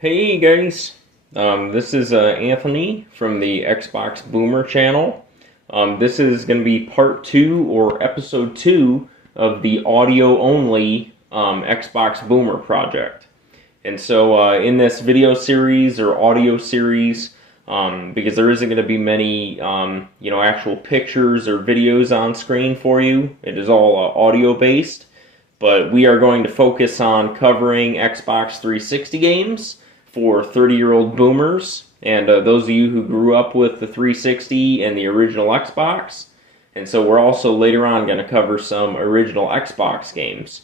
Hey guys, this is Anthony from the Xbox Boomer channel. This is going to be part 2 or episode 2 of the audio only Xbox Boomer project. And so in this video series or audio series, because there isn't going to be many actual pictures or videos on screen for you, it is all audio based. But we are going to focus on covering Xbox 360 games for 30-year-old boomers and those of you who grew up with the 360 and the original Xbox. And so we're also later on going to cover some original Xbox games.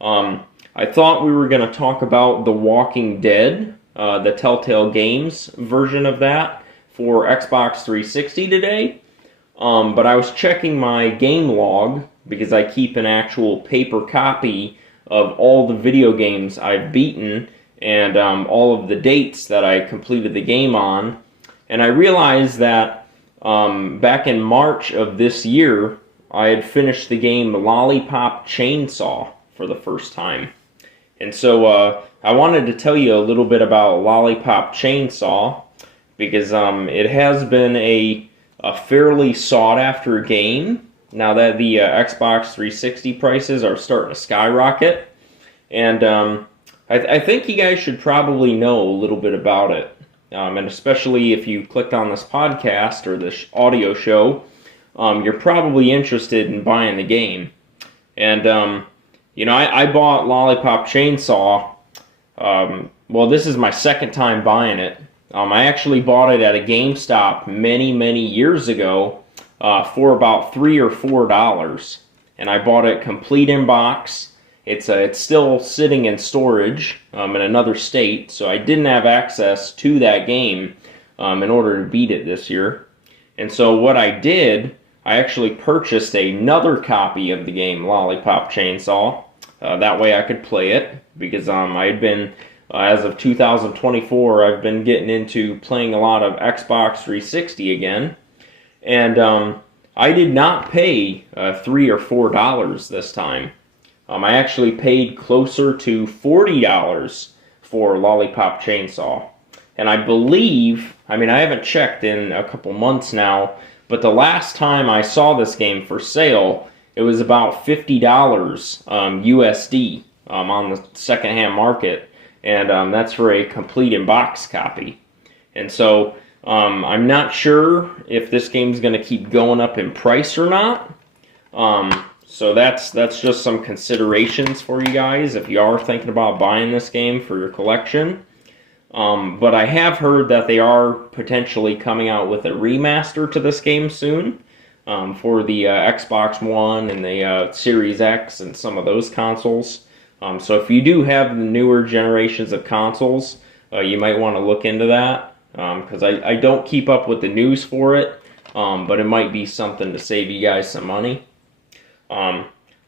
I thought we were going to talk about The Walking Dead, the Telltale Games version of that for Xbox 360 today. But I was checking my game log because I keep an actual paper copy of all the video games I've beaten and all of the dates that I completed the game on. And I realized that back in March of this year, I had finished the game Lollipop Chainsaw for the first time. And so I wanted to tell you a little bit about Lollipop Chainsaw because it has been a fairly sought-after game now that the Xbox 360 prices are starting to skyrocket. And I think you guys should probably know a little bit about it. And especially if you clicked on this podcast or this audio show, you're probably interested in buying the game. And, I bought Lollipop Chainsaw. Well, this is my second time buying it. I actually bought it at a GameStop many years ago for about $3 or $4. And I bought it complete in box. It's still sitting in storage in another state, so I didn't have access to that game in order to beat it this year. And so what I did, I actually purchased another copy of the game Lollipop Chainsaw. That way I could play it, because I had been, as of 2024, I've been getting into playing a lot of Xbox 360 again. And I did not pay $3 or $4 this time. I actually paid closer to $40 for Lollipop Chainsaw. And I believe, I haven't checked in a couple months now, but the last time I saw this game for sale, it was about $50 USD on the secondhand market. And that's for a complete in-box copy. And so I'm not sure if this game's going to keep going up in price or not. So that's just some considerations for you guys if you are thinking about buying this game for your collection. But I have heard that they are potentially coming out with a remaster to this game soon for the Xbox One and the Series X and some of those consoles. So if you do have the newer generations of consoles, you might want to look into that because I don't keep up with the news for it, but it might be something to save you guys some money.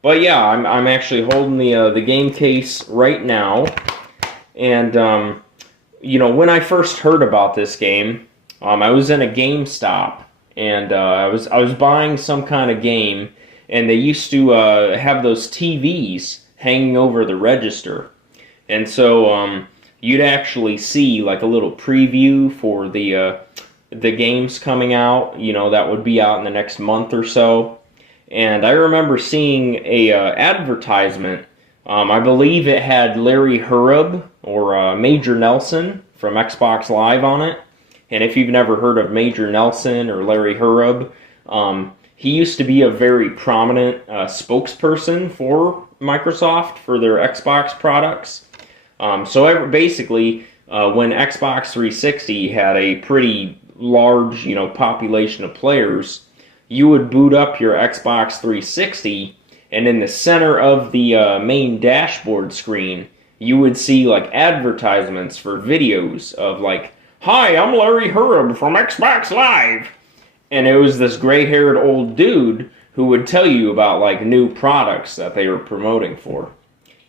But yeah, I'm actually holding the game case right now, and when I first heard about this game, I was in a GameStop, and I was buying some kind of game, and they used to have those TVs hanging over the register, and so you'd actually see like a little preview for the games coming out, that would be out in the next month or so. And I remember seeing a advertisement. I believe it had Larry Hurub or Major Nelson from Xbox Live on it. And if you've never heard of Major Nelson or Larry Hurub, he used to be a very prominent spokesperson for Microsoft for their Xbox products. So basically, when Xbox 360 had a pretty large, population of players, you would boot up your Xbox 360, and in the center of the main dashboard screen, you would see like advertisements for videos of like, "Hi, I'm Larry Hurub from Xbox Live," and it was this gray-haired old dude who would tell you about like new products that they were promoting for.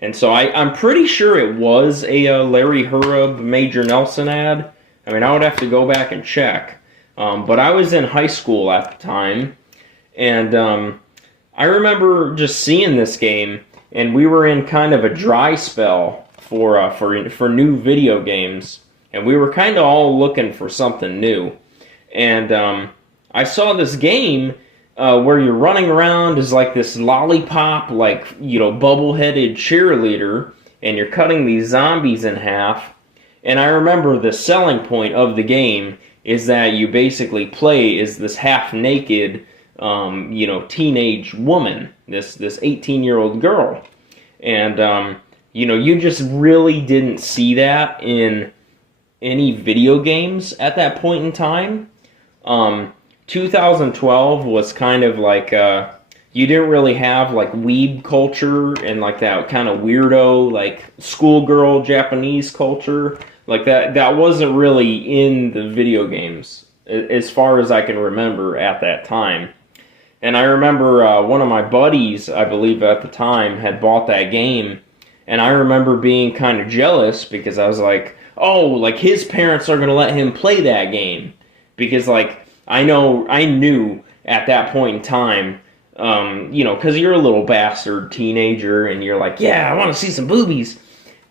And so I'm pretty sure it was a Larry Hurub Major Nelson ad. I would have to go back and check. But I was in high school at the time, and I remember just seeing this game, and we were in kind of a dry spell for new video games, and we were kind of all looking for something new. And I saw this game where you're running around as like this lollipop, like, you know, bubble-headed cheerleader, and you're cutting these zombies in half. And I remember the selling point of the game is that you basically play as this half-naked, you know, teenage woman, this 18-year-old girl. And, you know, you just really didn't see that in any video games at that point in time. 2012 was kind of like, you didn't really have like weeb culture and like that kind of weirdo, like schoolgirl Japanese culture. Like that wasn't really in the video games as far as I can remember at that time. And I remember one of my buddies, I believe at the time, had bought that game. And I remember being kind of jealous because I was like, oh, like his parents are going to let him play that game. Because like, I knew at that point in time, you know, because you're a little bastard teenager and you're like, yeah, I want to see some boobies.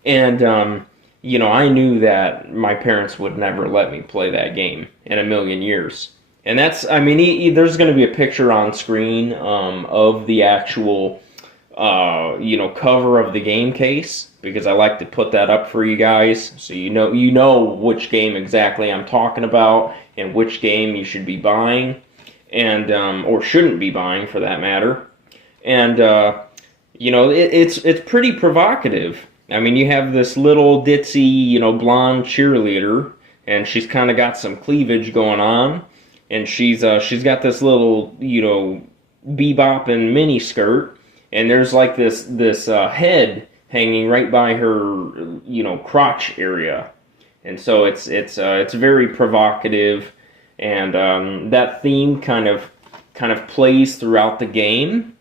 And, you know, I knew that my parents would never let me play that game in a million years. And that's, I mean, there's going to be a picture on screen of the actual, you know, cover of the game case, because I like to put that up for you guys so you know which game exactly I'm talking about and which game you should be buying, and or shouldn't be buying for that matter. And you know, it's pretty provocative. I mean, you have this little ditzy, you know, blonde cheerleader, and she's kind of got some cleavage going on, and she's got this little, you know, bebop and mini skirt, and there's like this head hanging right by her, you know, crotch area, and so it's very provocative, and that theme kind of plays throughout the game.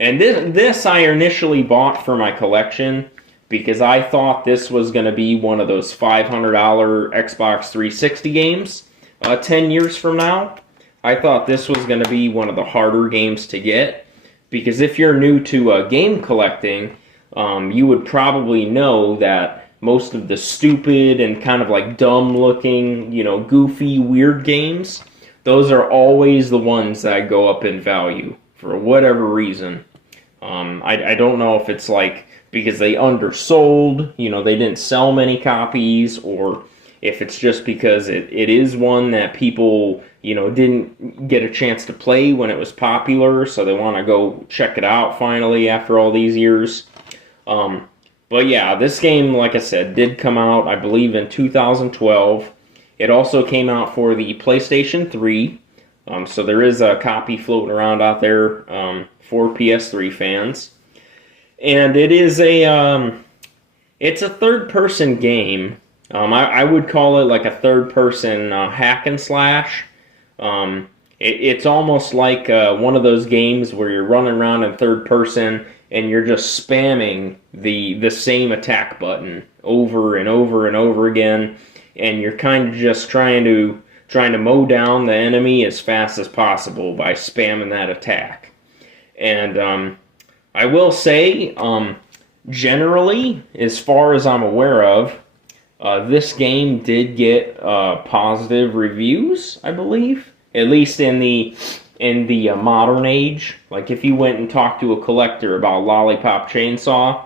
And this I initially bought for my collection because I thought this was going to be one of those $500 Xbox 360 games 10 years from now. I thought this was going to be one of the harder games to get, because if you're new to game collecting, you would probably know that most of the stupid and kind of like dumb looking, you know, goofy, weird games, those are always the ones that go up in value for whatever reason. I don't know if it's like because they undersold, you know, they didn't sell many copies, or if it's just because it is one that people, you know, didn't get a chance to play when it was popular, so they want to go check it out finally after all these years. But yeah, this game, like I said, did come out, I believe, in 2012. It also came out for the PlayStation 3, so there is a copy floating around out there for PS3 fans. And it is it's a third-person game. I would call it like a third-person hack and slash. It's almost like one of those games where you're running around in third person and you're just spamming the same attack button over and over and over again, and you're kind of just trying to mow down the enemy as fast as possible by spamming that attack. And I will say, generally, as far as I'm aware of, this game did get positive reviews, I believe, at least in the modern age. Like if you went and talked to a collector about Lollipop Chainsaw,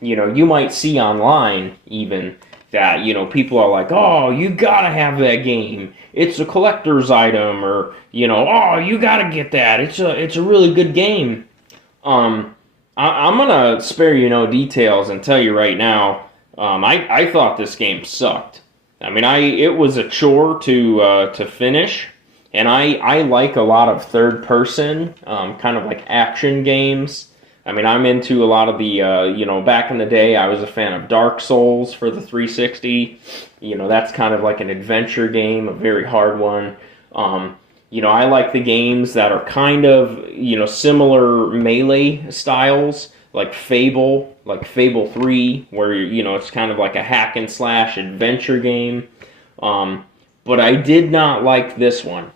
you know, you might see online even that, you know, people are like, oh, you gotta have that game, it's a collector's item, or, you know, oh, you gotta get that, it's a really good game. I'm gonna spare you no details and tell you right now, I thought this game sucked. I mean, it was a chore to finish, and I like a lot of third-person, kind of like action games. I mean, I'm into a lot of the, you know, back in the day, I was a fan of Dark Souls for the 360. You know, that's kind of like an adventure game, a very hard one. You know, I like the games that are kind of, you know, similar melee styles, like Fable 3, where, you know, it's kind of like a hack and slash adventure game. But I did not like this one.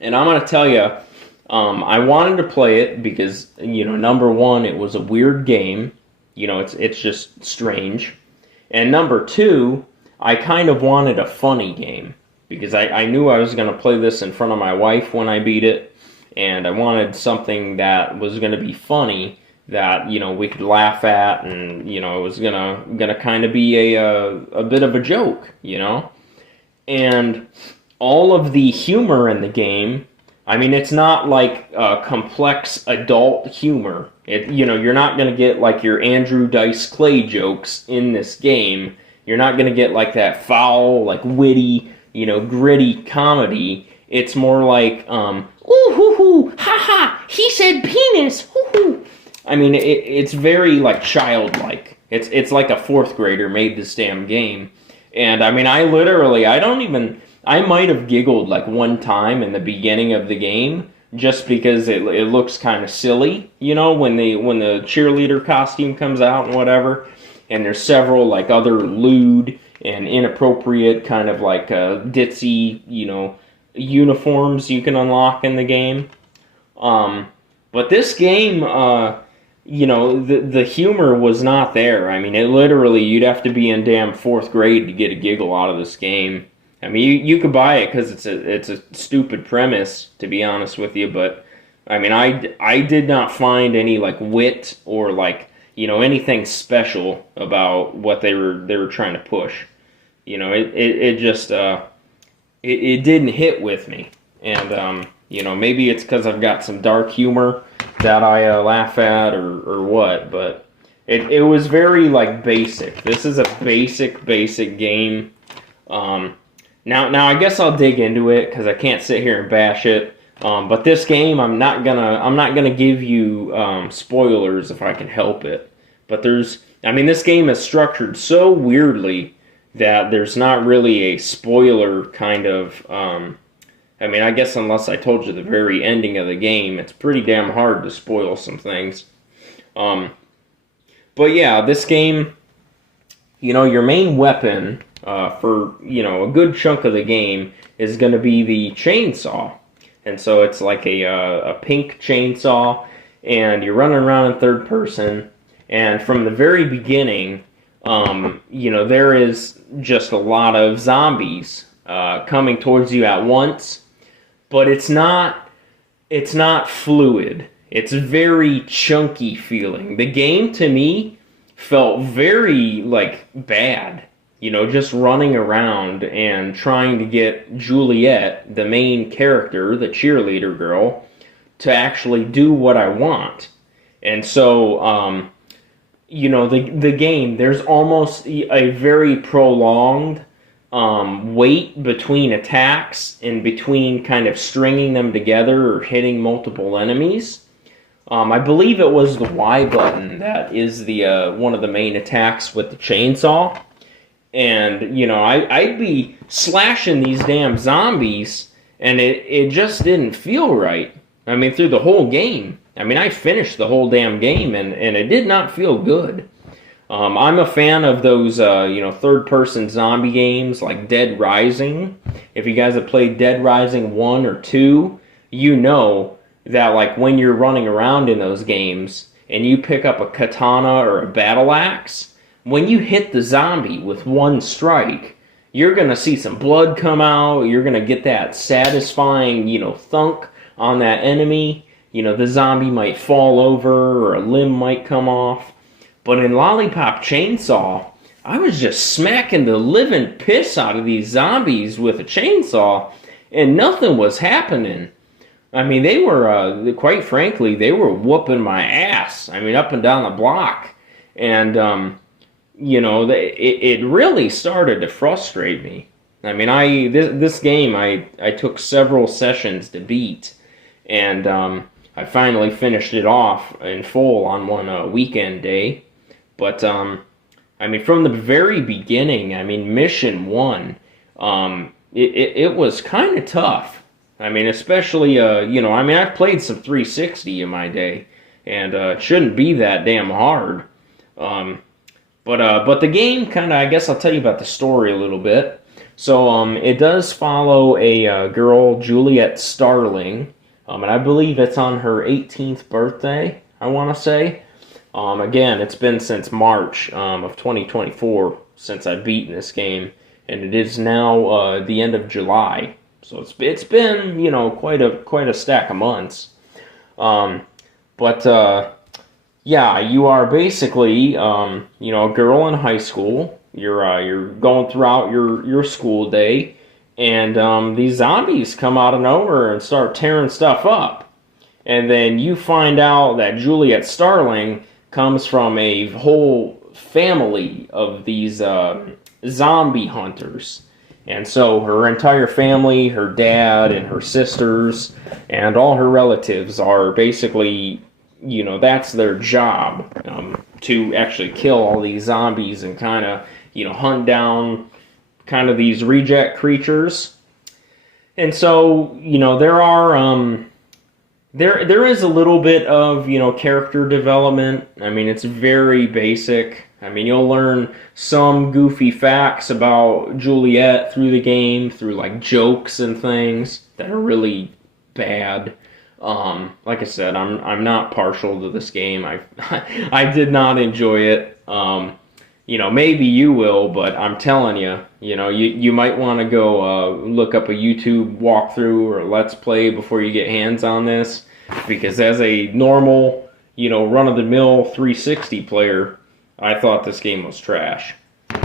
And I'm going to tell you, I wanted to play it because, you know, number one, it was a weird game. It's just strange. And number two, I kind of wanted a funny game because I knew I was going to play this in front of my wife when I beat it, and I wanted something that was going to be funny that we could laugh at, and it was gonna kind of be a bit of a joke. And all of the humor in the game, I mean, it's not like complex adult humor. You're not going to get like your Andrew Dice Clay jokes in this game. You're not going to get like that foul, like witty, gritty comedy. It's more like, ooh, hoo, hoo, ha, ha, he said penis, hoo, hoo. I mean, it's very like childlike. It's like a fourth grader made this damn game. And I mean, I might have giggled like one time in the beginning of the game just because it looks kind of silly, when the cheerleader costume comes out and whatever. And there's several like other lewd and inappropriate kind of like ditzy, uniforms you can unlock in the game. But this game, the humor was not there. I mean, you'd have to be in damn fourth grade to get a giggle out of this game. I mean, you could buy it because it's a stupid premise, to be honest with you. But I mean, I did not find any like wit or like anything special about what they were trying to push. It just it didn't hit with me, and maybe it's because I've got some dark humor that I laugh at or what. But it was very like basic. This is a basic game. Now I guess I'll dig into it because I can't sit here and bash it. But this game, I'm not gonna give you spoilers if I can help it. But this game is structured so weirdly that there's not really a spoiler kind of. I guess unless I told you the very ending of the game, it's pretty damn hard to spoil some things. But yeah, this game, your main weapon for a good chunk of the game is going to be the chainsaw. And so it's like a pink chainsaw, and you're running around in third person. And from the very beginning, there is just a lot of zombies coming towards you at once. But it's not fluid. It's very chunky feeling. The game, to me, felt very, like, bad. Just running around and trying to get Juliet, the main character, the cheerleader girl, to actually do what I want. And so, the game, there's almost a very prolonged wait between attacks and between kind of stringing them together or hitting multiple enemies. I believe it was the Y button that is the one of the main attacks with the chainsaw. And, I'd be slashing these damn zombies, and it just didn't feel right. I mean, through the whole game. I finished the whole damn game, and it did not feel good. I'm a fan of those, third-person zombie games like Dead Rising. If you guys have played Dead Rising 1 or 2, you know that, like, when you're running around in those games and you pick up a katana or a battle axe, when you hit the zombie with one strike, you're going to see some blood come out, you're going to get that satisfying, thunk on that enemy. The zombie might fall over or a limb might come off. But in Lollipop Chainsaw, I was just smacking the living piss out of these zombies with a chainsaw, and nothing was happening. They were, quite frankly, they were whooping my ass. Up and down the block. And, it really started to frustrate me. This game, I took several sessions to beat, and I finally finished it off in full on one weekend day. But, from the very beginning, Mission 1, it was kind of tough. Especially, I've played some 360 in my day, and it shouldn't be that damn hard. But the game kind of, I guess I'll tell you about the story a little bit. So, it does follow a girl, Juliet Starling, and I believe it's on her 18th birthday, I want to say. Again, it's been since March of 2024 since I've beaten this game, and it is now the end of July. So it's been, you know, quite a stack of months. But yeah, you are basically you know, a girl in high school. You're going throughout your school day, and these zombies come out of nowhere and start tearing stuff up. And then you find out that Juliet Starling comes from a whole family of these zombie hunters. And so her entire family, her dad and her sisters, and all her relatives are basically, you know, that's their job, to actually kill all these zombies and kind of, you know, hunt down kind of these reject creatures. And so, you know, there are, there is a little bit of, you know, character development. I mean, it's very basic. I mean, you'll learn some goofy facts about Juliet through the game, through like jokes and things that are really bad. Like I said, I'm not partial to this game. I did not enjoy it. You know, maybe you will, but I'm telling you, you know, you might want to go look up a YouTube walkthrough or Let's Play before you get hands on this, because as a normal, you know, run-of-the-mill 360 player, I thought this game was trash.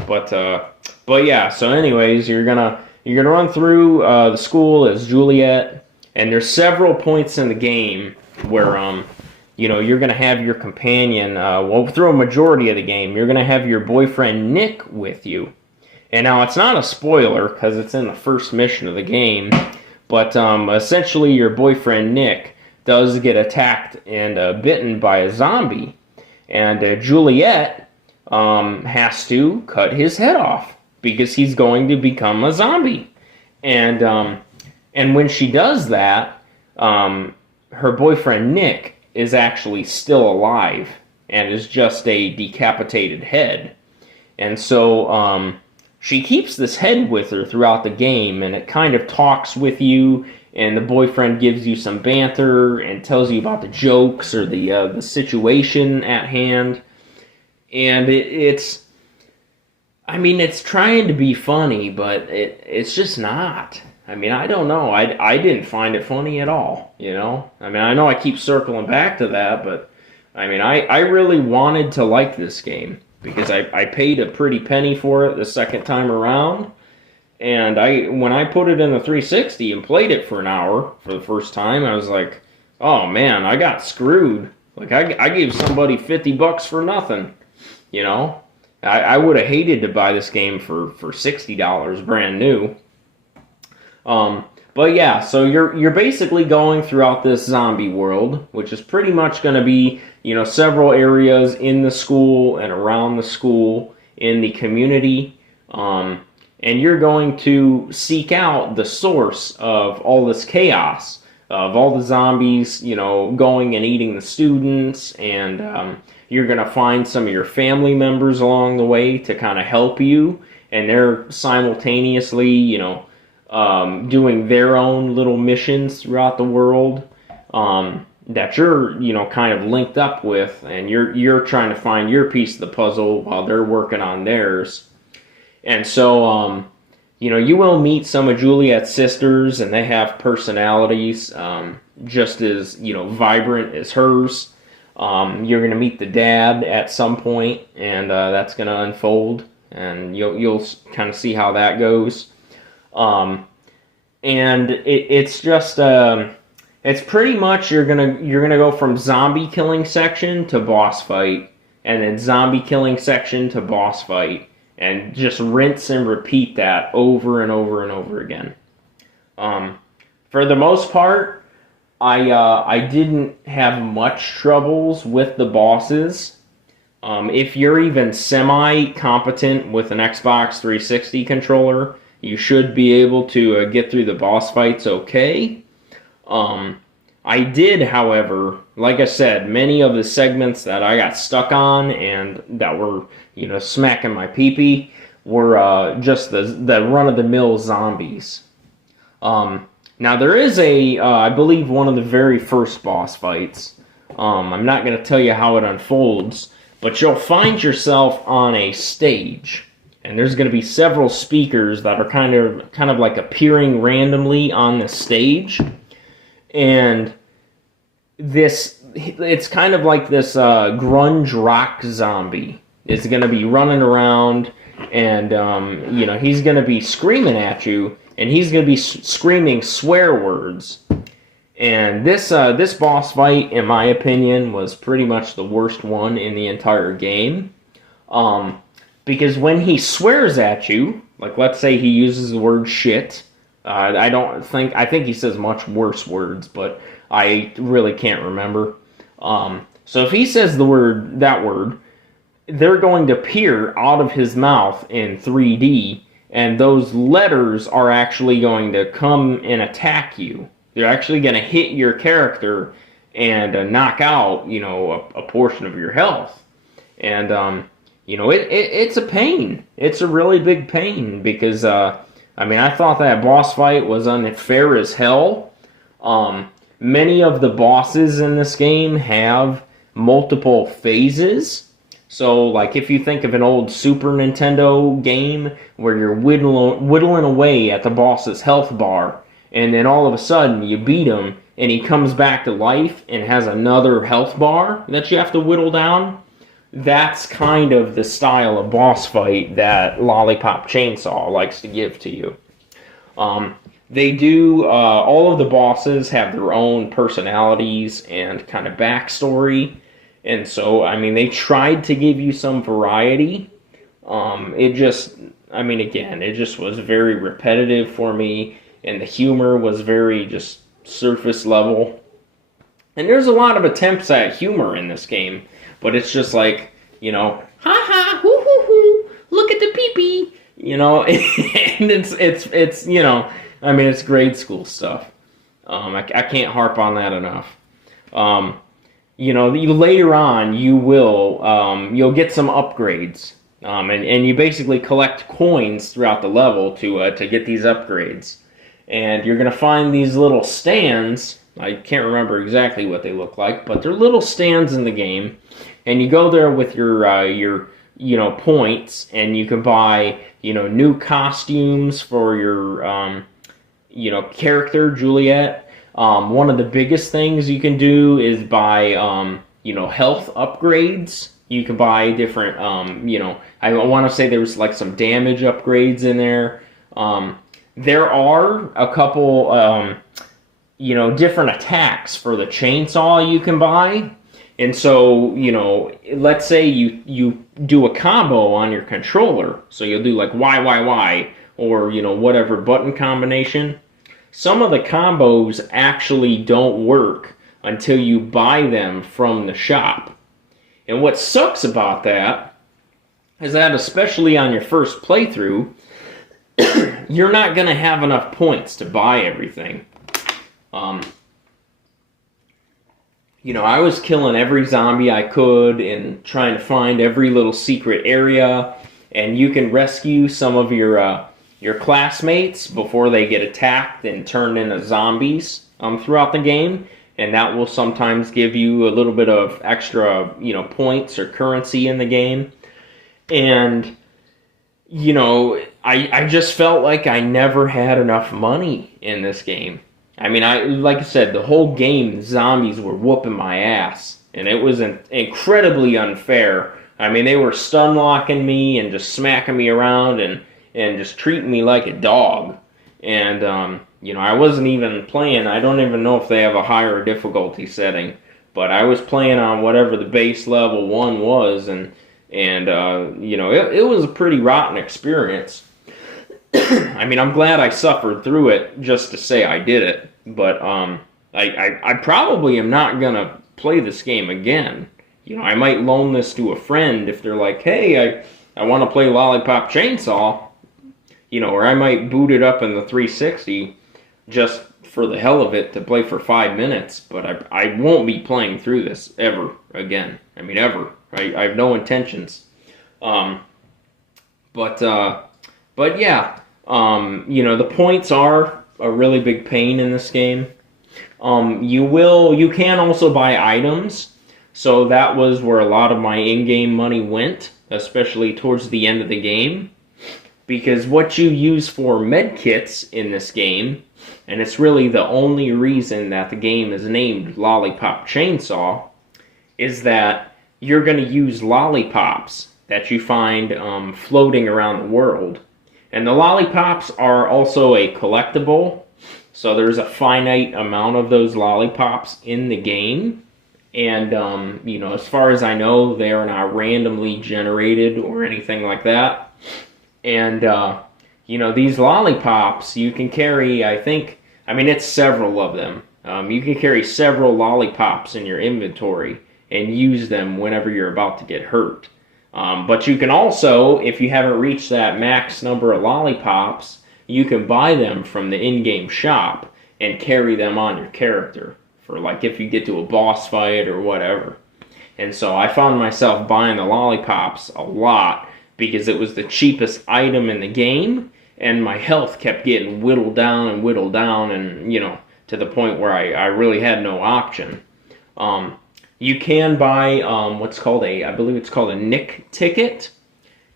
But yeah. So, anyways, you're gonna run through the school as Juliet, and there's several points in the game where you know, you're gonna have your companion. Well, through a majority of the game, you're gonna have your boyfriend Nick with you. And now it's not a spoiler because it's in the first mission of the game, but essentially your boyfriend Nick does get attacked and bitten by a zombie. And Juliet has to cut his head off because he's going to become a zombie. And when she does that, her boyfriend Nick is actually still alive and is just a decapitated head. And so she keeps this head with her throughout the game, and it kind of talks with you, and the boyfriend gives you some banter and tells you about the jokes or the situation at hand. And it's trying to be funny, but it's just not. I mean, I don't know. I didn't find it funny at all, you know? I mean, I know I keep circling back to that, but I mean, I really wanted to like this game because I paid a pretty penny for it the second time around. And when I put it in the 360 and played it for an hour for the first time, I was like, oh man, I got screwed. Like, I gave somebody $50 for nothing, you know? I would have hated to buy this game for $60 brand new. But yeah, so you're basically going throughout this zombie world, which is pretty much going to be, you know, several areas in the school and around the school, in the community, and you're going to seek out the source of all this chaos, of all the zombies, you know, going and eating the students, and you're going to find some of your family members along the way to kind of help you, and they're simultaneously, you know, doing their own little missions throughout the world that you're, you know, kind of linked up with, and you're trying to find your piece of the puzzle while they're working on theirs. And so, you know, you will meet some of Juliet's sisters, and they have personalities just as, you know, vibrant as hers. You're going to meet the dad at some point, and that's going to unfold, and you'll kind of see how that goes. And it's just it's pretty much you're gonna go from zombie killing section to boss fight, and then zombie killing section to boss fight, and just rinse and repeat that over and over and over again. For the most part, I didn't have much troubles with the bosses. If you're even semi-competent with an Xbox 360 controller, you should be able to get through the boss fights okay. I did, however, like I said, many of the segments that I got stuck on and that were, you know, smacking my pee-pee were just the run-of-the-mill zombies. Now there is I believe one of the very first boss fights I'm not going to tell you how it unfolds, but you'll find yourself on a stage, and there's going to be several speakers that are kind of like appearing randomly on the stage, and it's kind of like this grunge rock zombie is going to be running around, and he's going to be screaming at you, and he's going to be screaming swear words. And this boss fight, in my opinion, was pretty much the worst one in the entire game. Because when he swears at you, like let's say he uses the word shit, I think he says much worse words, but I really can't remember. So if he says that word, they're going to appear out of his mouth in 3D, and those letters are actually going to come and attack you. They're actually going to hit your character and knock out, a portion of your health. And, it's a pain. It's a really big pain because, I thought that boss fight was unfair as hell. Many of the bosses in this game have multiple phases. So, like, if you think of an old Super Nintendo game where you're whittling away at the boss's health bar, and then all of a sudden you beat him, and he comes back to life and has another health bar that you have to whittle down, that's kind of the style of boss fight that Lollipop Chainsaw likes to give to you. They do, all of the bosses have their own personalities and kind of backstory, and so, they tried to give you some variety. It just was very repetitive for me, and the humor was very just surface level. And there's a lot of attempts at humor in this game, but it's just like, ha ha, hoo hoo hoo, look at the pee-pee, and it's grade school stuff. I can't harp on that enough. Later on you'll get some upgrades, and you basically collect coins throughout the level to get these upgrades. And you're going to find these little stands. I can't remember exactly what they look like, but they're little stands in the game. And you go there with your points, and you can buy, new costumes for your, character, Juliet. One of the biggest things you can do is buy, health upgrades. You can buy different, I want to say there was like some damage upgrades in there. There are a couple, different attacks for the chainsaw you can buy. And so, let's say you do a combo on your controller. So you'll do like Y, or, whatever button combination. Some of the combos actually don't work until you buy them from the shop. And what sucks about that is that, especially on your first playthrough, you're not going to have enough points to buy everything. I was killing every zombie I could and trying to find every little secret area, and you can rescue some of your classmates before they get attacked and turned into zombies throughout the game, and that will sometimes give you a little bit of extra, points or currency in the game. And I just felt like I never had enough money in this game. Like I said, the whole game, zombies were whooping my ass, and it was incredibly unfair. They were stun locking me and just smacking me around and just treating me like a dog. And, I wasn't even playing, I don't even know if they have a higher difficulty setting, but I was playing on whatever the base level 1 was, and it was a pretty rotten experience. I'm glad I suffered through it just to say I did it, but I probably am not going to play this game again. I might loan this to a friend if they're like, hey, I want to play Lollipop Chainsaw, or I might boot it up in the 360 just for the hell of it to play for 5 minutes, but I won't be playing through this ever again. Ever. I have no intentions. But yeah, the points are a really big pain in this game. You can also buy items, so that was where a lot of my in-game money went, especially towards the end of the game, because what you use for med kits in this game, and it's really the only reason that the game is named Lollipop Chainsaw, is that you're going to use lollipops that you find floating around the world. And the lollipops are also a collectible, so there's a finite amount of those lollipops in the game. And, as far as I know, they are not randomly generated or anything like that. And, these lollipops, you can carry, it's several of them. You can carry several lollipops in your inventory and use them whenever you're about to get hurt. But you can also, if you haven't reached that max number of lollipops, you can buy them from the in-game shop and carry them on your character for, like, if you get to a boss fight or whatever. And so I found myself buying the lollipops a lot because it was the cheapest item in the game, and my health kept getting whittled down and, to the point where I really had no option. You can buy what's called I believe it's called a Nick ticket,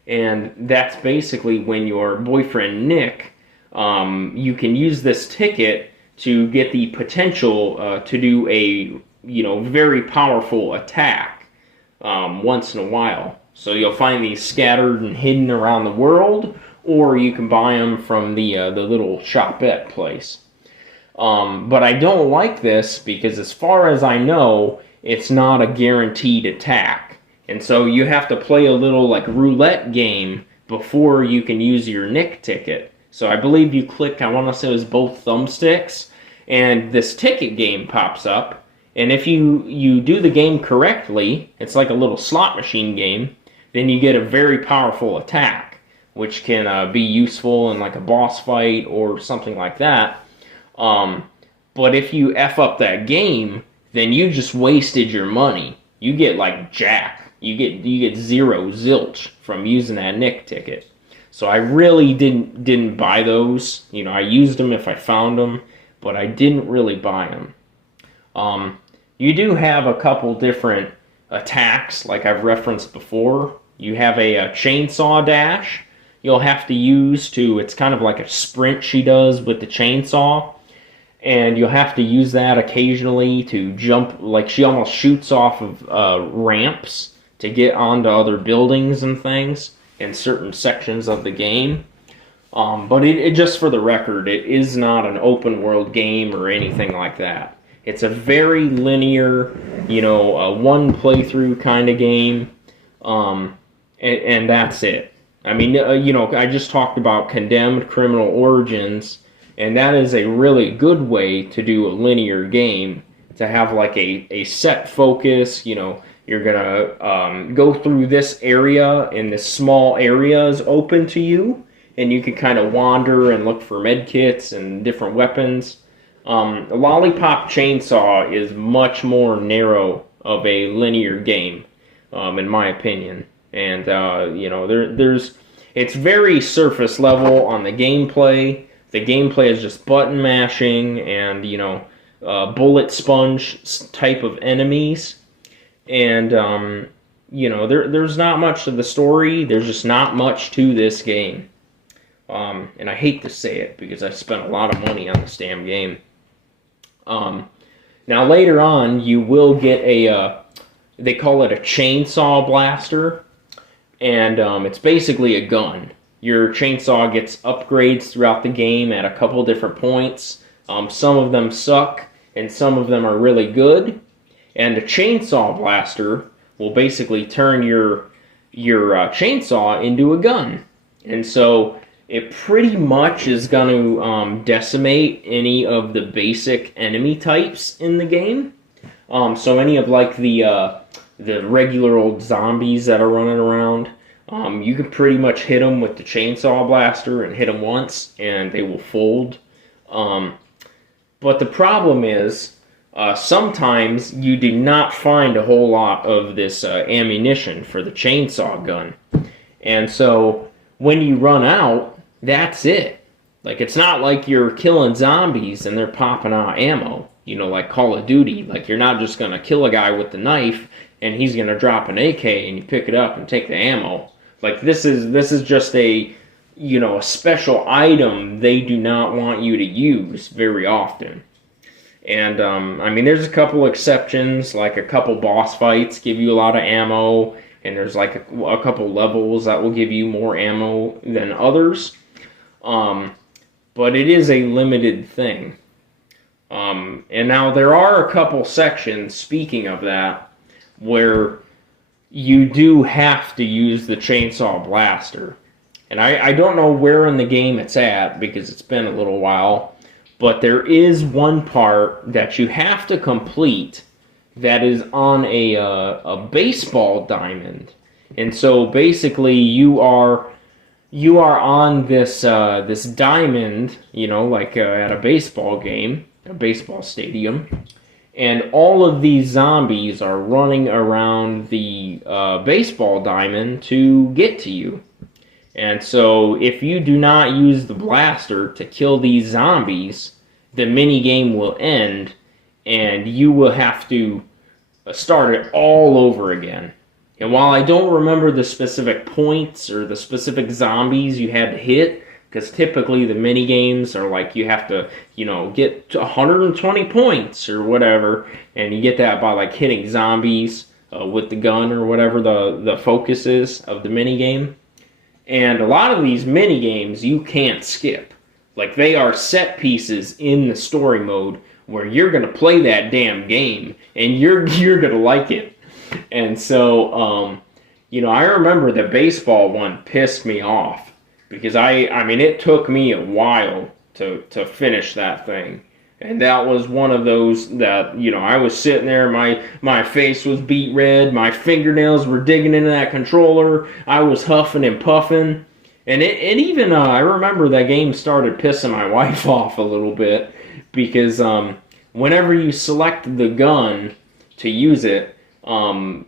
and that's basically when your boyfriend Nick, you can use this ticket to get the potential to do a very powerful attack once in a while. So you'll find these scattered and hidden around the world, or you can buy them from the little shopette place. But I don't like this because, as far as I know, it's not a guaranteed attack. And so you have to play a little like roulette game before you can use your Nick ticket. So I believe you click, I want to say it was both thumbsticks, and this ticket game pops up. And if you do the game correctly, it's like a little slot machine game, then you get a very powerful attack, which can be useful in like a boss fight or something like that. But if you F up that game, then you just wasted your money. You get like jack. You get zero zilch from using that Nick ticket. So I really didn't buy those. I used them if I found them, but I didn't really buy them. You do have a couple different attacks, like I've referenced before. You have a chainsaw dash. You'll have to use it's kind of like a sprint she does with the chainsaw. And you'll have to use that occasionally to jump, like she almost shoots off of ramps to get onto other buildings and things in certain sections of the game. But it just for the record, it is not an open world game or anything like that. It's a very linear, a one playthrough kind of game, and that's it. I just talked about Condemned Criminal Origins. And that is a really good way to do a linear game, to have like a set focus. You're going to go through this area, and this small area is open to you, and you can kind of wander and look for med kits and different weapons. Lollipop Chainsaw is much more narrow of a linear game, in my opinion. And, it's very surface level on the gameplay. The gameplay is just button mashing and, bullet sponge type of enemies. And, there's not much to the story. There's just not much to this game. And I hate to say it because I spent a lot of money on this damn game. Now, later on, you will get they call it a chainsaw blaster. And it's basically a gun. Your chainsaw gets upgrades throughout the game at a couple different points. Some of them suck, and some of them are really good. And a chainsaw blaster will basically turn your chainsaw into a gun. And so it pretty much is going to decimate any of the basic enemy types in the game. So any of like the regular old zombies that are running around. You can pretty much hit them with the chainsaw blaster and hit them once, and they will fold. But the problem is, sometimes you do not find a whole lot of this ammunition for the chainsaw gun. And so, when you run out, that's it. Like, it's not like you're killing zombies and they're popping out ammo. like Call of Duty. Like, you're not just gonna kill a guy with the knife and he's gonna drop an AK and you pick it up and take the ammo. Like, this is just a special item they do not want you to use very often. And I mean, there's a couple exceptions, like a couple boss fights give you a lot of ammo, and there's like a couple levels that will give you more ammo than others. But it is a limited thing. And now there are a couple sections, speaking of that, where you do have to use the chainsaw blaster. And I don't know where in the game it's at, because it's been a little while, but there is one part that you have to complete that is on a baseball diamond. And so basically you are on this diamond, like at a baseball game, a baseball stadium, and all of these zombies are running around the baseball diamond to get to you. And so if you do not use the blaster to kill these zombies, the minigame will end, and you will have to start it all over again. And while I don't remember the specific points or the specific zombies you had to hit, because typically the minigames are like you have to, get to 120 points or whatever, and you get that by like hitting zombies with the gun or whatever the focus is of the minigame. And a lot of these minigames you can't skip. Like, they are set pieces in the story mode where you're going to play that damn game and you're going to like it. And so, I remember the baseball one pissed me off because I mean, it took me a while to finish that thing. And that was one of those that, I was sitting there, my face was beet red, my fingernails were digging into that controller, I was huffing and puffing, and it even, I remember that game started pissing my wife off a little bit, because whenever you select the gun to use it, in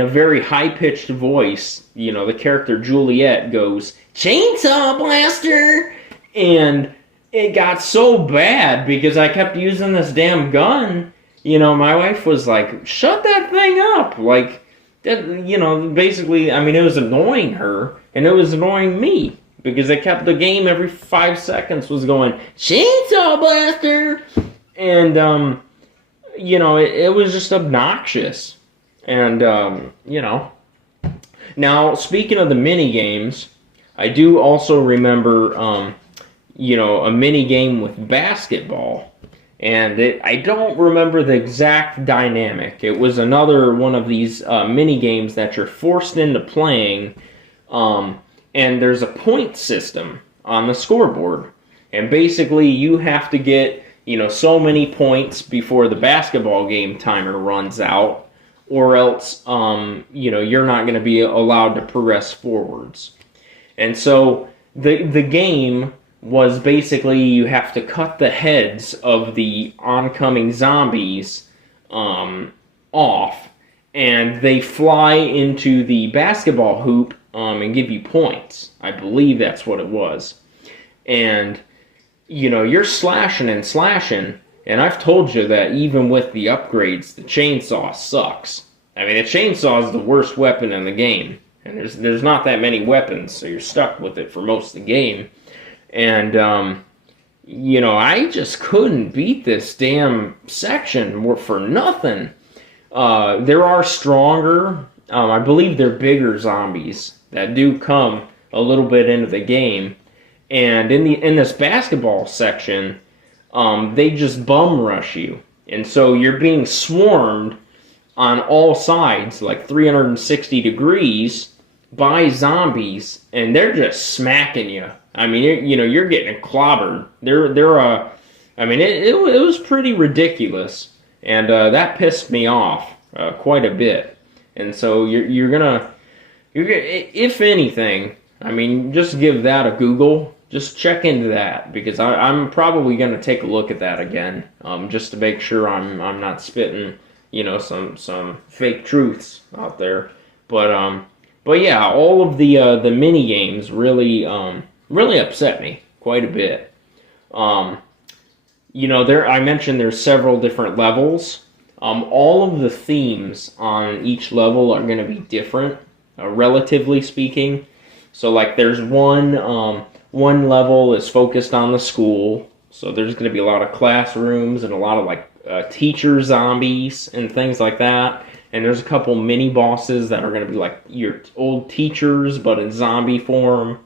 a very high-pitched voice, the character Juliet goes, "Chainsaw Blaster!" And it got so bad because I kept using this damn gun. My wife was like, "Shut that thing up!" Like, that, basically, I mean, it was annoying her, and it was annoying me, because it kept the game every 5 seconds was going, "Chainsaw Blaster!" And, it was just obnoxious. And, Now, speaking of the mini games, I do also remember, a mini game with basketball, and I don't remember the exact dynamic. It was another one of these mini games that you're forced into playing, and there's a point system on the scoreboard, and basically you have to get so many points before the basketball game timer runs out, or else you're not going to be allowed to progress forwards. And so the game was basically you have to cut the heads of the oncoming zombies off, and they fly into the basketball hoop and give you points. I believe that's what it was. And, you're slashing and slashing, and I've told you that even with the upgrades, the chainsaw sucks. I mean, the chainsaw is the worst weapon in the game, and there's not that many weapons, so you're stuck with it for most of the game. And, I just couldn't beat this damn section for nothing. There are stronger, I believe they're bigger zombies that do come a little bit into the game. And in this basketball section, they just bum rush you. And so you're being swarmed on all sides, like 360 degrees, by zombies, and they're just smacking you. I mean, you're getting clobbered. It was pretty ridiculous, and that pissed me off quite a bit. And so you're gonna, if anything, I mean, just give that a Google. Just check into that, because I'm probably gonna take a look at that again, just to make sure I'm not spitting, some fake truths out there. But yeah, all of the mini games really upset me quite a bit. I mentioned there's several different levels. All of the themes on each level are going to be different, relatively speaking. So, like, there's one level is focused on the school. So there's going to be a lot of classrooms and a lot of teacher zombies and things like that. And there's a couple mini bosses that are going to be like your old teachers, but in zombie form.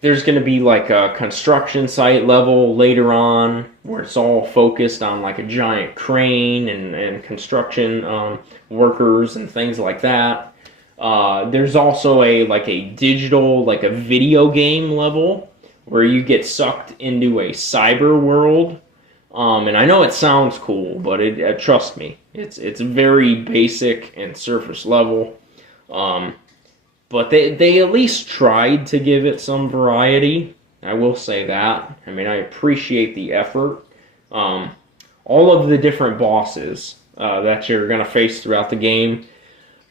There's going to be like a construction site level later on where it's all focused on like a giant crane and construction workers and things like that. There's also a digital, like a video game level where you get sucked into a cyber world. And I know it sounds cool, but trust me, it's very basic and surface level. But they at least tried to give it some variety. I will say that. I mean, I appreciate the effort. All of the different bosses that you're going to face throughout the game,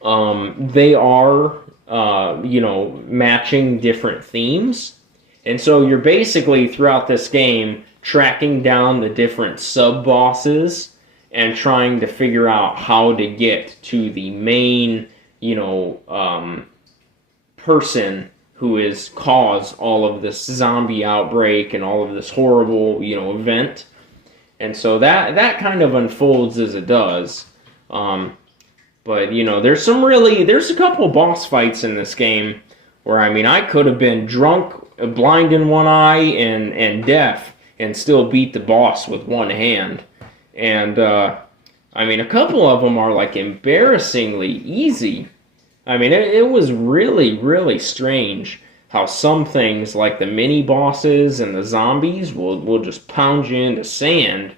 they are, matching different themes. And so you're basically, throughout this game, tracking down the different sub-bosses and trying to figure out how to get to the main, person who has caused all of this zombie outbreak and all of this horrible, event. And so that kind of unfolds as it does. But, there's a couple boss fights in this game where, I could have been drunk, blind in one eye, and deaf, and still beat the boss with one hand. And, a couple of them are, like, embarrassingly easy. It was really, really strange how some things, like the mini-bosses and the zombies, will just pound you into sand.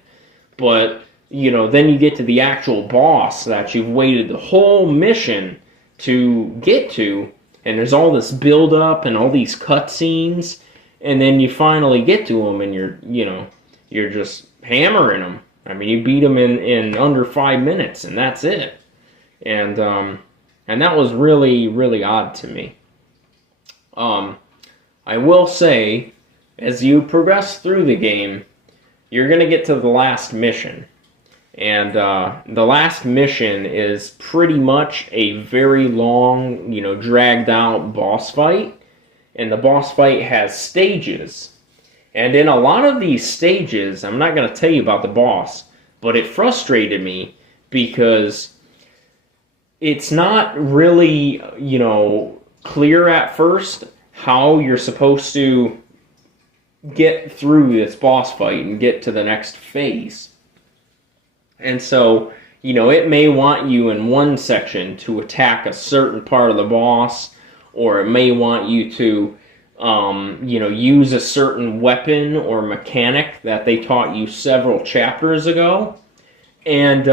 But, then you get to the actual boss that you've waited the whole mission to get to, and there's all this build-up and all these cutscenes, and then you finally get to them, and you're just hammering them. You beat them in under 5 minutes, and that's it. And that was really, really odd to me. I will say, as you progress through the game, you're going to get to the last mission. And the last mission is pretty much a very long, dragged out boss fight. And the boss fight has stages. And in a lot of these stages, I'm not going to tell you about the boss, but it frustrated me because it's not really, clear at first how you're supposed to get through this boss fight and get to the next phase. And so, it may want you in one section to attack a certain part of the boss, or it may want you to, use a certain weapon or mechanic that they taught you several chapters ago. And,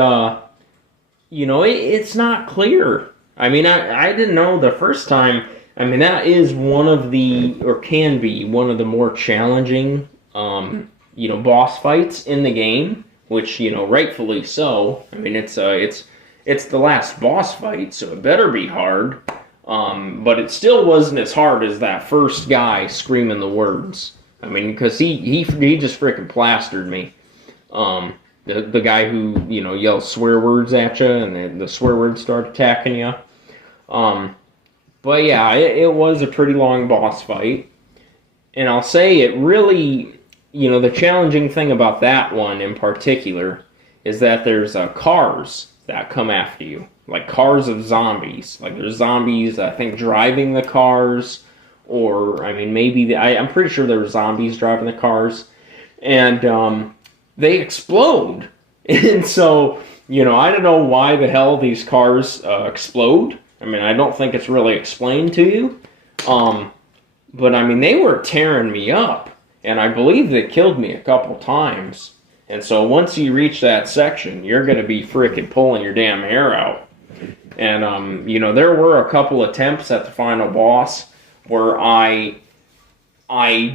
it's not clear. I didn't know the first time. That is one of the, or can be, one of the more challenging, boss fights in the game, which, rightfully so. It's the last boss fight, so it better be hard. But it still wasn't as hard as that first guy screaming the words. Because he just freaking plastered me. The guy who, yells swear words at you, and the swear words start attacking you. But yeah, it was a pretty long boss fight. And I'll say it really, the challenging thing about that one in particular is that there's cars that come after you. Like cars of zombies. Like there's zombies, I think, driving the cars. Or, maybe, I'm pretty sure there were zombies driving the cars. And, they explode. And so, I don't know why the hell these cars explode. I don't think it's really explained to you. But, they were tearing me up. And I believe they killed me a couple times. And so once you reach that section, you're going to be frickin' pulling your damn hair out. And, there were a couple attempts at the final boss where I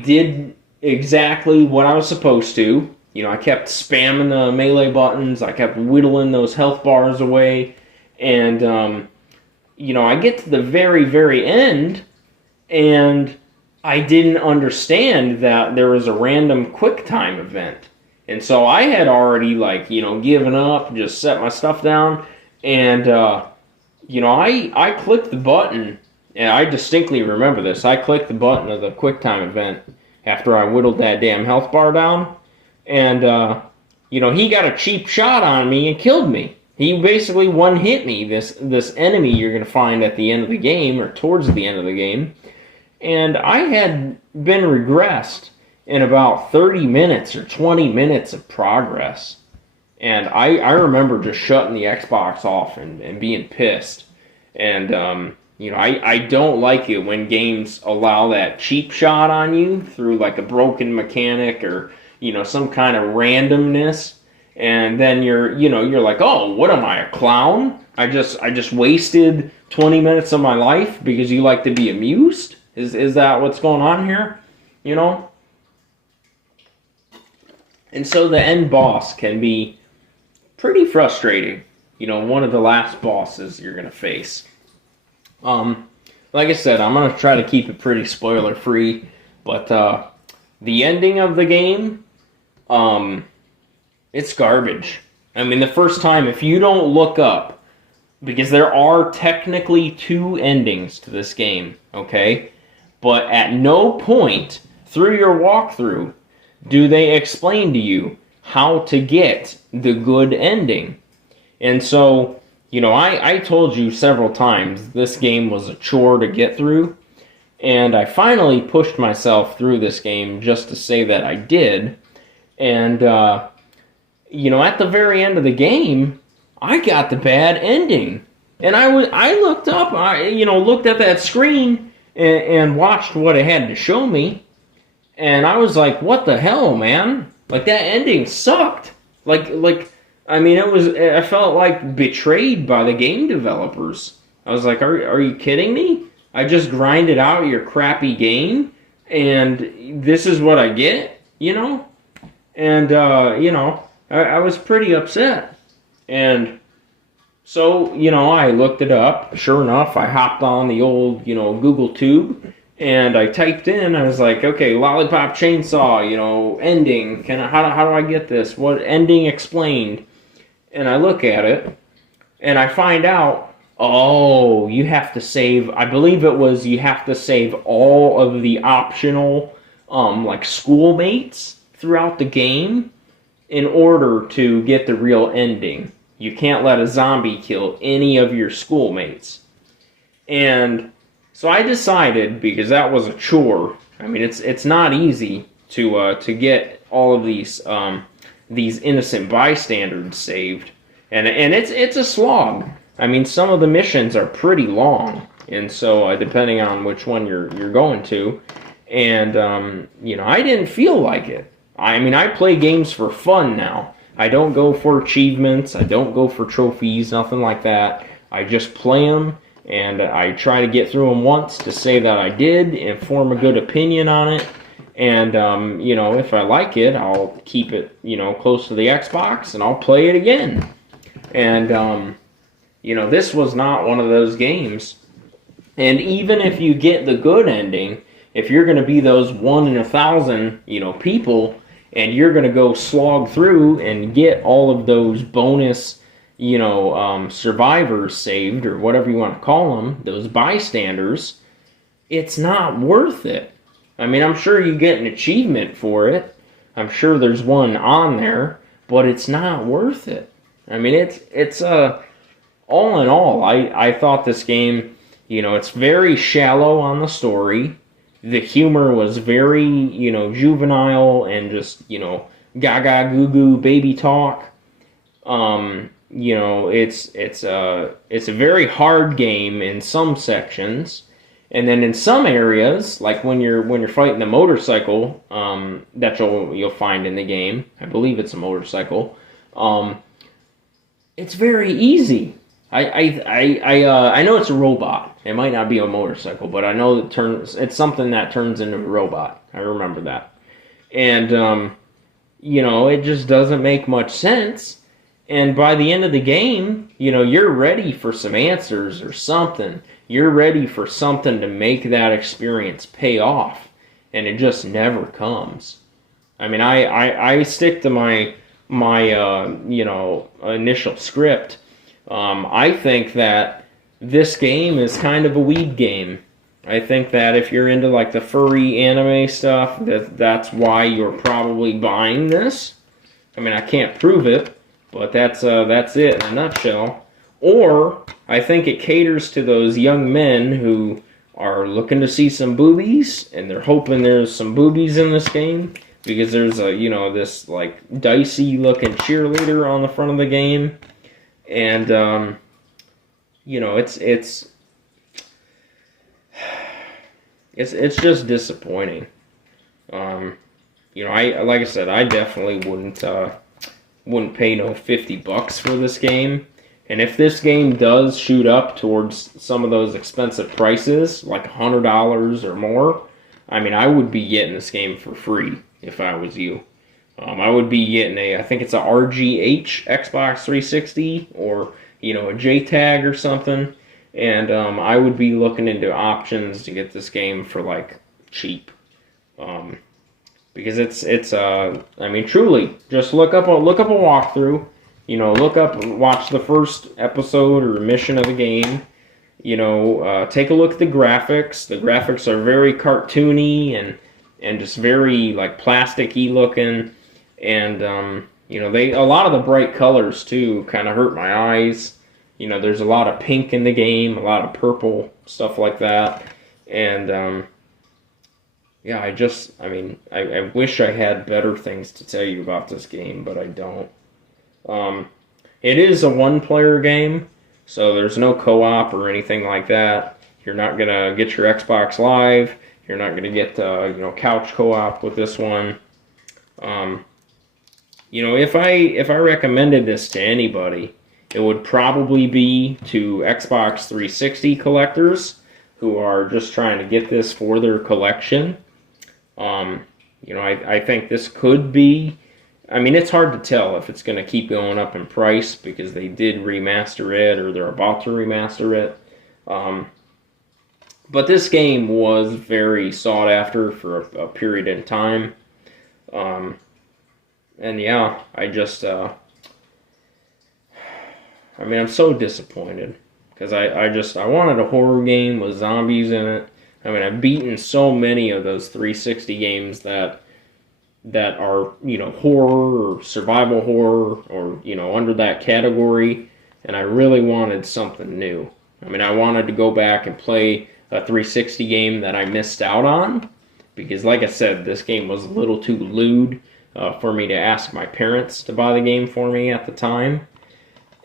did exactly what I was supposed to. I kept spamming the melee buttons. I kept whittling those health bars away. And, I get to the very, very end, and I didn't understand that there was a random quick time event. And so I had already, like, given up, just set my stuff down, and, I clicked the button, and I distinctly remember this. I clicked the button of the quick time event after I whittled that damn health bar down, and, he got a cheap shot on me and killed me. He basically one-hit me, this enemy you're going to find at the end of the game, or towards the end of the game, and I had been regressed in about 30 minutes or 20 minutes of progress. And I remember just shutting the Xbox off and being pissed. And, I don't like it when games allow that cheap shot on you through like a broken mechanic or, some kind of randomness. And then you're like, oh, what am I, a clown? I just wasted 20 minutes of my life because you like to be amused? Is that what's going on here? And so the end boss can be pretty frustrating. One of the last bosses you're going to face. Like I said, I'm going to try to keep it pretty spoiler-free. But the ending of the game, it's garbage. I mean, the first time, if you don't look up, because there are technically 2 endings to this game, okay? But at no point through your walkthrough do they explain to you how to get the good ending. And so, I told you several times this game was a chore to get through, and I finally pushed myself through this game just to say that I did. And, at the very end of the game, I got the bad ending. And I looked up, looked at that screen and watched what it had to show me. And I was like, what the hell, man? Like, that ending sucked. I felt like betrayed by the game developers. I was like, are you kidding me? I just grinded out your crappy game, and this is what I get, And, I was pretty upset. And so, I looked it up. Sure enough, I hopped on the old, Google Tube, and I typed in, I was like, okay, Lollipop Chainsaw, ending. How do I get this? What ending explained? And I look at it, and I find out, oh, you have to save, I believe it was you have to save all of the optional, schoolmates throughout the game in order to get the real ending. You can't let a zombie kill any of your schoolmates. And so I decided, because that was a chore. I mean, it's not easy to get all of these innocent bystanders saved, and it's a slog. I mean, some of the missions are pretty long, and so depending on which one you're going to, and I didn't feel like it. I mean, I play games for fun now. I don't go for achievements. I don't go for trophies, nothing like that. I just play them. And I try to get through them once to say that I did and form a good opinion on it. And, if I like it, I'll keep it, close to the Xbox and I'll play it again. And, this was not one of those games. And even if you get the good ending, if you're going to be those 1 in 1,000, people, and you're going to go slog through and get all of those bonus survivors saved, or whatever you want to call them, those bystanders, it's not worth it. I mean, I'm sure you get an achievement for it. I'm sure there's one on there, but it's not worth it. I mean, it's all in all, I thought this game, it's very shallow on the story. The humor was very, juvenile and just, gaga goo goo baby talk. It's a very hard game in some sections, and then in some areas, like when you're fighting the motorcycle, that you'll find in the game. I believe it's a motorcycle. It's very easy. I know it's a robot. It might not be a motorcycle, but I know it's something that turns into a robot. I remember that, and it just doesn't make much sense. And by the end of the game, you're ready for some answers or something. You're ready for something to make that experience pay off. and it just never comes. I mean, I stick to my initial script. I think that this game is kind of a weed game. I think that if you're into like the furry anime stuff, that's why you're probably buying this. I mean, I can't prove it, but that's it in a nutshell. Or I think it caters to those young men who are looking to see some boobies, and they're hoping there's some boobies in this game because there's this like dicey looking cheerleader on the front of the game, and it's just disappointing. Like I said, I definitely wouldn't pay no $50 for this game. And if this game does shoot up towards some of those expensive prices, like $100 or more, I mean, I would be getting this game for free if I was you. I would be getting I think it's a RGH Xbox 360 or, a JTAG or something. And I would be looking into options to get this game for, like, cheap. Because it's I mean, truly, just look up a walkthrough. Watch the first episode or mission of the game. Take a look at the graphics. The graphics are very cartoony and just very like plasticky looking, and a lot of the bright colors too kind of hurt my eyes. There's a lot of pink in the game, a lot of purple, stuff like that, and I wish I had better things to tell you about this game, but I don't. It is a one-player game, so there's no co-op or anything like that. You're not gonna get your Xbox Live. You're not gonna get couch co-op with this one. If I recommended this to anybody, it would probably be to Xbox 360 collectors who are just trying to get this for their collection. I think this could be. I mean, it's hard to tell if it's going to keep going up in price because they did remaster it or they're about to remaster it. But this game was very sought after for a period in time. And yeah, I'm so disappointed because I wanted a horror game with zombies in it. I mean, I've beaten so many of those 360 games that are, horror or survival horror or, under that category, and I really wanted something new. I mean, I wanted to go back and play a 360 game that I missed out on, because like I said, this game was a little too lewd for me to ask my parents to buy the game for me at the time.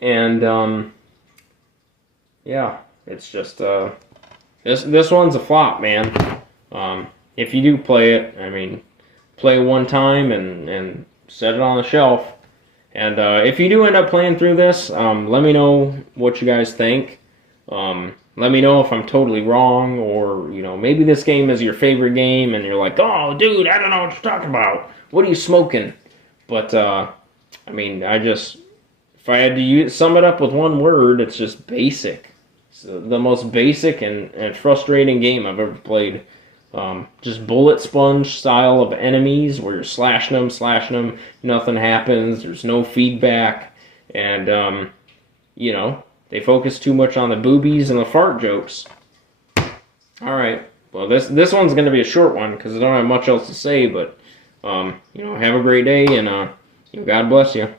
And, it's just, this one's a flop, man. If you do play it, I mean, play one time and set it on the shelf. And if you do end up playing through this, let me know what you guys think. Let me know if I'm totally wrong, or maybe this game is your favorite game and you're like, oh dude, I don't know what you're talking about. What are you smoking? But if I had to sum it up with one word, it's just basic. It's the most basic and frustrating game I've ever played. Just bullet sponge style of enemies where you're slashing them, nothing happens, there's no feedback, and, they focus too much on the boobies and the fart jokes. Alright, well, this one's going to be a short one because I don't have much else to say, but, have a great day, and, God bless you.